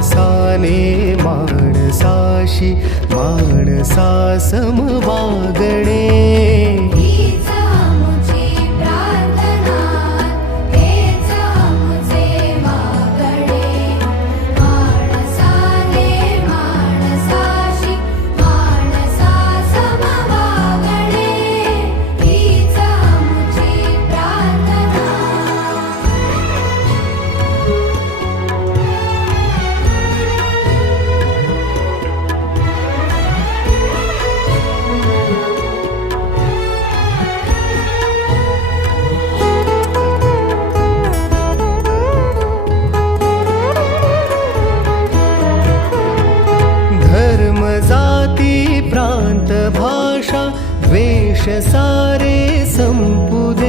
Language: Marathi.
माणसाने माणसाशी माणसा सम वागणे. जाती प्रांत भाषा द्वेष सारे संपुद